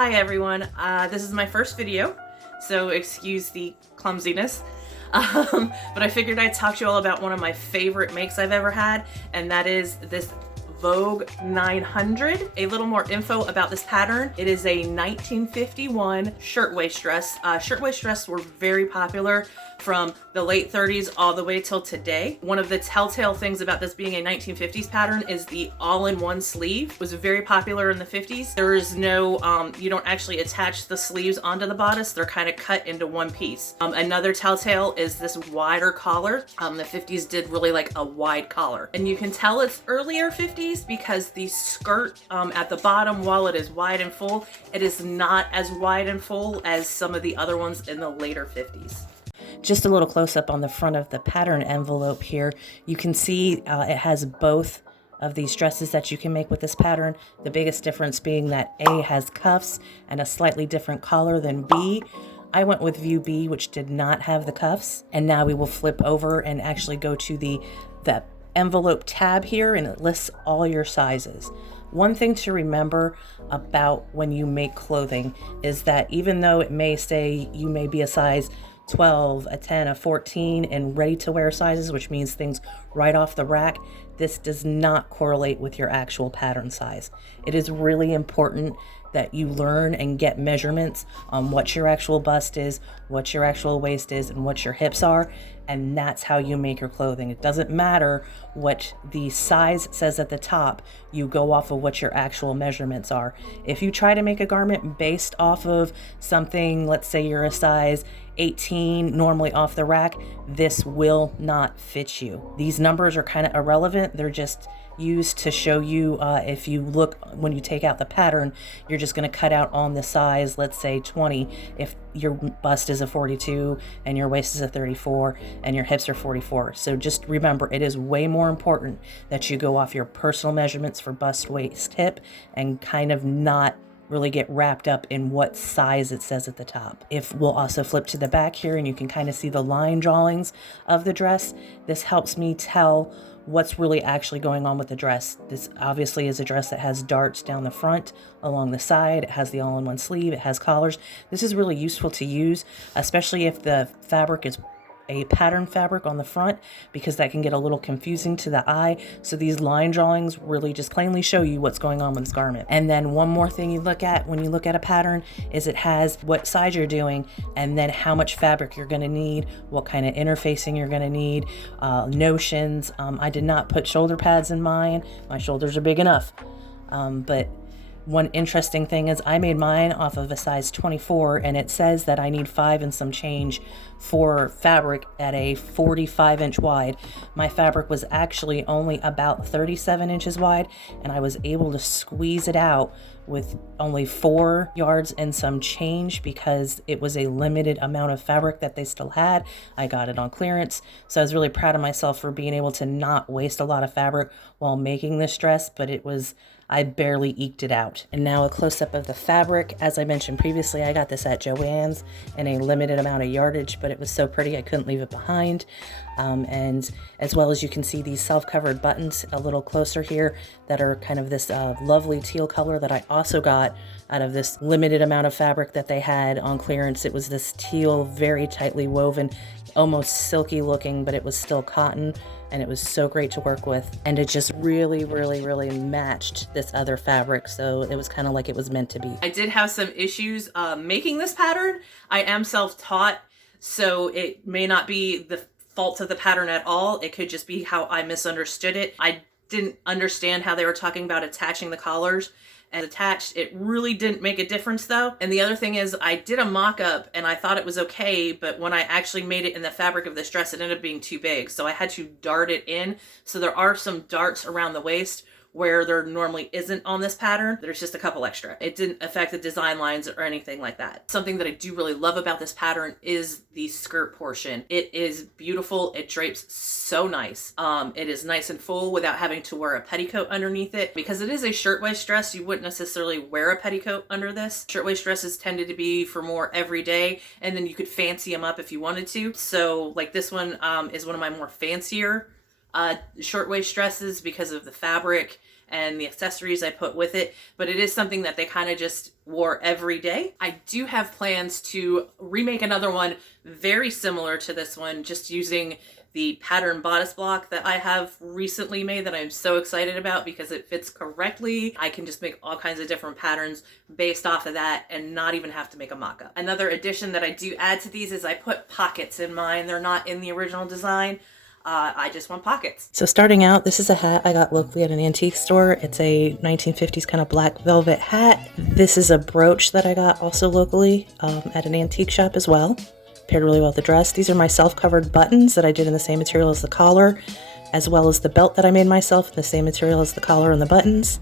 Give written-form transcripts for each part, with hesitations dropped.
Hi everyone, this is my first video, so excuse the clumsiness, but I figured I'd talk to you all about one of my favorite makes I've ever had, and that is this Vogue 900. A little more info about this pattern. It is a 1951 shirtwaist dress. Shirtwaist dresses were very popular from the late 30s all the way till today. One of the telltale things about this being a 1950s pattern is the all-in-one sleeve. It was very popular in the 50s. There is no, you don't actually attach the sleeves onto the bodice. They're kind of cut into one piece. Another telltale is this wider collar. The 50s did really like a wide collar. And you can tell it's earlier 50s because the skirt at the bottom, while it is wide and full, it is not as wide and full as some of the other ones in the later 50s. Just a little close up on the front of the pattern envelope here. You can see it has both of these dresses that you can make with this pattern. The biggest difference being that A has cuffs and a slightly different collar than B. I went with view B, which did not have the cuffs. And now we will flip over and actually go to the envelope tab here, and it lists all your sizes. One thing to remember about when you make clothing is that even though it may say you may be a size 12, a 10, a 14 in ready to wear sizes, which means things right off the rack, this does not correlate with your actual pattern size. It is really important that you learn and get measurements on what your actual bust is, what your actual waist is, and what your hips are, and that's how you make your clothing. It doesn't matter what the size says at the top, you go off of what your actual measurements are. If you try to make a garment based off of something, let's say you're a size 18 normally off the rack, this will not fit you. These numbers are kind of irrelevant. They're just used to show you if you look, when you take out the pattern, you're just going to cut out on the size, let's say 20, if your bust is a 42 and your waist is a 34 and your hips are 44. So just remember, it is way more important that you go off your personal measurements for bust, waist, hip, and kind of not really get wrapped up in what size it says at the top. If we'll also flip to the back here and you can kind of see the line drawings of the dress. This helps me tell what's really actually going on with the dress. This obviously is a dress that has darts down the front, along the side. It has the all-in-one sleeve. It has collars. This is really useful to use, especially if the fabric is a pattern fabric on the front, because that can get a little confusing to the eye. So these line drawings really just plainly show you what's going on with this garment. And then one more thing you look at when you look at a pattern is it has what size you're doing and then how much fabric you're going to need, what kind of interfacing you're going to need, notions. I did not put shoulder pads in mine. My shoulders are big enough. But one interesting thing is I made mine off of a size 24, and it says that I need 5 and some change for fabric at a 45-inch wide. My fabric was actually only about 37 inches wide, and I was able to squeeze it out with only 4 yards and some change because it was a limited amount of fabric that they still had. I got it on clearance, so I was really proud of myself for being able to not waste a lot of fabric while making this dress, but I barely eked it out. And now a close-up of the fabric. As I mentioned previously, I got this at Joann's in a limited amount of yardage, but it was so pretty I couldn't leave it behind. And as well as you can see these self-covered buttons a little closer here that are kind of this lovely teal color that I also got out of this limited amount of fabric that they had on clearance. It was this teal, very tightly woven, almost silky looking, but it was still cotton, and it was so great to work with. And it just really, really, really matched this other fabric, so it was kind of like it was meant to be. I did have some issues making this pattern. I am self-taught, so it may not be the fault of the pattern at all. It could just be how I misunderstood it. I didn't understand how they were talking about attaching the collars and attached. It really didn't make a difference though. And the other thing is I did a mock-up and I thought it was okay, but when I actually made it in the fabric of this dress, it ended up being too big. So I had to dart it in. So there are some darts around the waist where there normally isn't on this pattern. There's just a couple extra. It didn't affect the design lines or anything like that. Something that I do really love about this pattern is the skirt portion. It is beautiful. It drapes so nice. It is nice and full without having to wear a petticoat underneath it. Because it is a shirtwaist dress, you wouldn't necessarily wear a petticoat under this. Shirtwaist dresses tended to be for more everyday, and then you could fancy them up if you wanted to. So like this one is one of my more fancier shortwaist dresses because of the fabric and the accessories I put with it, but it is something that they kind of just wore every day. I do have plans to remake another one very similar to this one, just using the pattern bodice block that I have recently made that I'm so excited about because it fits correctly. I can just make all kinds of different patterns based off of that and not even have to make a mock-up. Another addition that I do add to these is I put pockets in mine. They're not in the original design. I just want pockets. So starting out, this is a hat I got locally at an antique store. It's a 1950s kind of black velvet hat. This is a brooch that I got also locally at an antique shop as well. Paired really well with the dress. These are my self-covered buttons that I did in the same material as the collar, as well as the belt that I made myself in the same material as the collar and the buttons.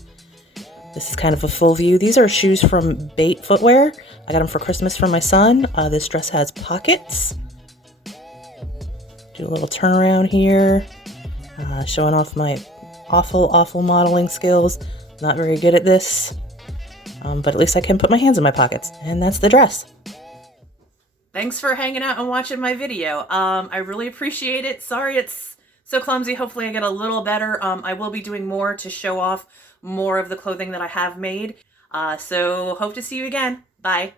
This is kind of a full view. These are shoes from Bait Footwear. I got them for Christmas for my son. This dress has pockets. Do a little turnaround here, showing off my awful modeling skills. Not very good at this, but at least I can put my hands in my pockets. And that's the dress. Thanks for hanging out and watching my video. I really appreciate it. Sorry it's so clumsy. Hopefully I get a little better. I will be doing more to show off more of the clothing that I have made. So hope to see you again. Bye.